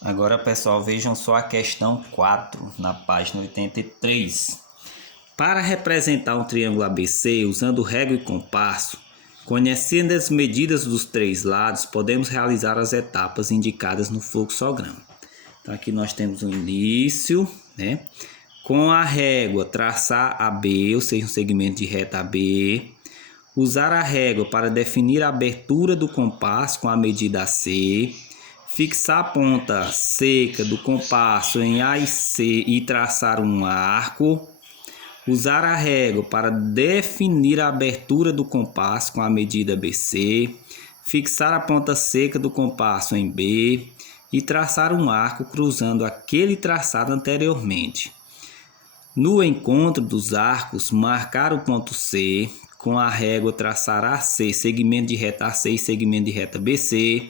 Agora, pessoal, vejam só a questão 4 na página 83. Para representar um triângulo ABC usando régua e compasso, conhecendo as medidas dos três lados, podemos realizar as etapas indicadas no fluxograma. Então, aqui nós temos o início, né? Com a régua, traçar AB, ou seja, um segmento de reta AB. Usar a régua para definir a abertura do compasso com a medida AC. Fixar a ponta seca do compasso em A e C e traçar um arco. Usar a régua para definir a abertura do compasso com a medida BC. Fixar a ponta seca do compasso em B e traçar um arco cruzando aquele traçado anteriormente. No encontro dos arcos, marcar o ponto C, com a régua traçar AC, segmento de reta AC e segmento de reta BC,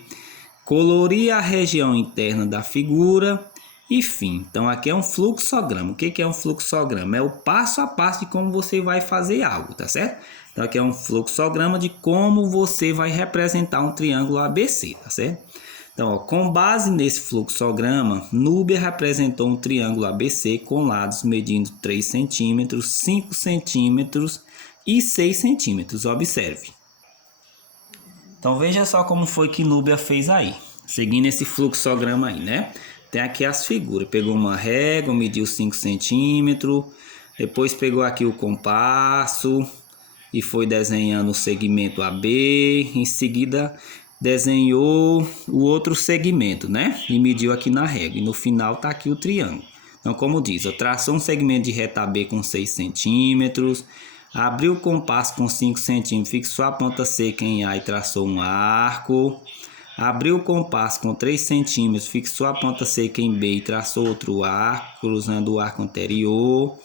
colorir a região interna da figura e fim. Então aqui é um fluxograma. O que é um fluxograma? É o passo a passo de como você vai fazer algo, tá certo? Então aqui é um fluxograma de como você vai representar um triângulo ABC, tá certo? Então, ó, com base nesse fluxograma, Núbia representou um triângulo ABC com lados medindo 3 cm, 5 cm e 6 cm. Observe. Então, veja só como foi que Núbia fez aí, seguindo esse fluxograma aí, né? Tem aqui as figuras. Pegou uma régua, mediu 5 cm, depois pegou aqui o compasso e foi desenhando o segmento AB, em seguida desenhou o outro segmento, né? E mediu aqui na régua. E no final tá aqui o triângulo. Então, como diz, eu traçou um segmento de reta AB com 6 centímetros, abriu o compasso com 5 centímetros, fixou a ponta seca em A e traçou um arco. Abriu o compasso com 3 centímetros, fixou a ponta seca em B e traçou outro arco, cruzando o arco anterior.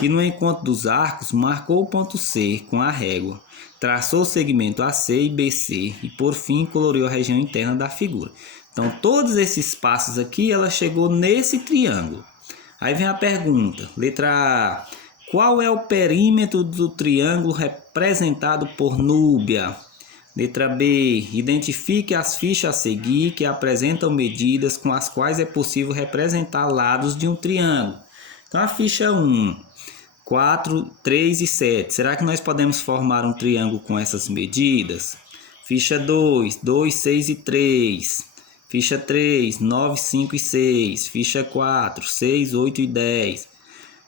E no encontro dos arcos, marcou o ponto C com a régua. Traçou o segmento AC e BC e por fim coloriu a região interna da figura. Então todos esses passos aqui ela chegou nesse triângulo. Aí vem a pergunta, letra A. Qual é o perímetro do triângulo representado por Núbia? Letra B. Identifique as fichas a seguir que apresentam medidas com as quais é possível representar lados de um triângulo. Então a ficha 1. 4, 3 e 7. Será que nós podemos formar um triângulo com essas medidas? Ficha 2, 2, 6 e 3. Ficha 3, 9, 5 e 6. Ficha 4, 6, 8 e 10.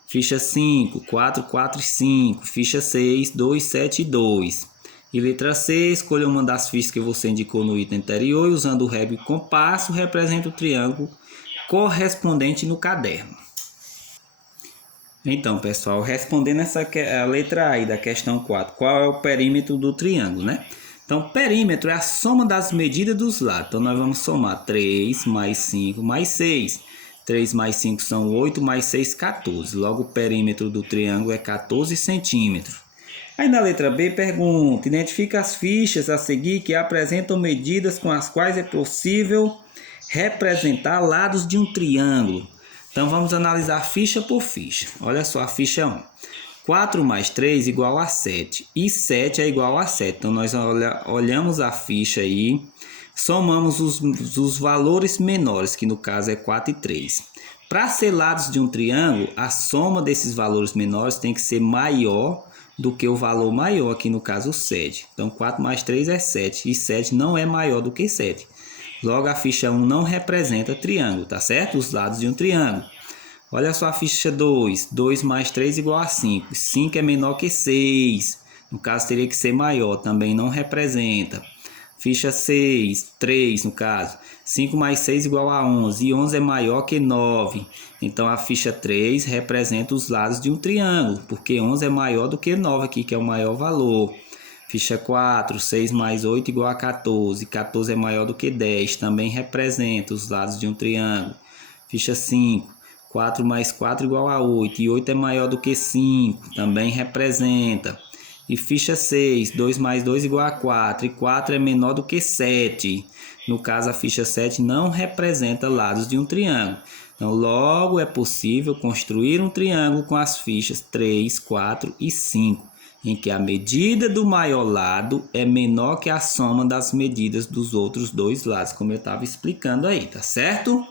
Ficha 5, 4, 4 e 5. Ficha 6, 2, 7 e 2. E letra C, escolha uma das fichas que você indicou no item anterior e usando o régua e compasso, representa o triângulo correspondente no caderno. Então, pessoal, respondendo a letra A aí da questão 4, qual é o perímetro do triângulo, né? Então, perímetro é a soma das medidas dos lados. Então, nós vamos somar 3 mais 5 mais 6. 3 mais 5 são 8, mais 6, 14. Logo, o perímetro do triângulo é 14 centímetros. Aí na letra B, pergunta, identifica as fichas a seguir que apresentam medidas com as quais é possível representar lados de um triângulo. Então, vamos analisar ficha por ficha. Olha só a ficha 1. 4 mais 3 igual a 7. E 7 é igual a 7. Então, nós olhamos a ficha aí, somamos os valores menores, que no caso é 4 e 3. Para ser lados de um triângulo, a soma desses valores menores tem que ser maior do que o valor maior, aqui no caso 7. Então, 4 mais 3 é 7. E 7 não é maior do que 7. Logo, a ficha 1 não representa triângulo, tá certo? Os lados de um triângulo. Olha só a ficha 2. 2 mais 3 igual a 5. 5 é menor que 6. No caso, teria que ser maior. Também não representa. Ficha 6. 3, no caso. 5 mais 6 igual a 11. E 11 é maior que 9. Então, a ficha 3 representa os lados de um triângulo. Porque 11 é maior do que 9 aqui, que é o maior valor. Ficha 4, 6 mais 8 igual a 14. 14 é maior do que 10. Também representa os lados de um triângulo. Ficha 5. 4 mais 4 igual a 8. E 8 é maior do que 5. Também representa. E ficha 6. 2 mais 2 igual a 4. E 4 é menor do que 7. No caso, a ficha 7 não representa lados de um triângulo. Então, logo é possível construir um triângulo com as fichas 3, 4 e 5. Em que a medida do maior lado é menor que a soma das medidas dos outros dois lados, como eu estava explicando aí, tá certo?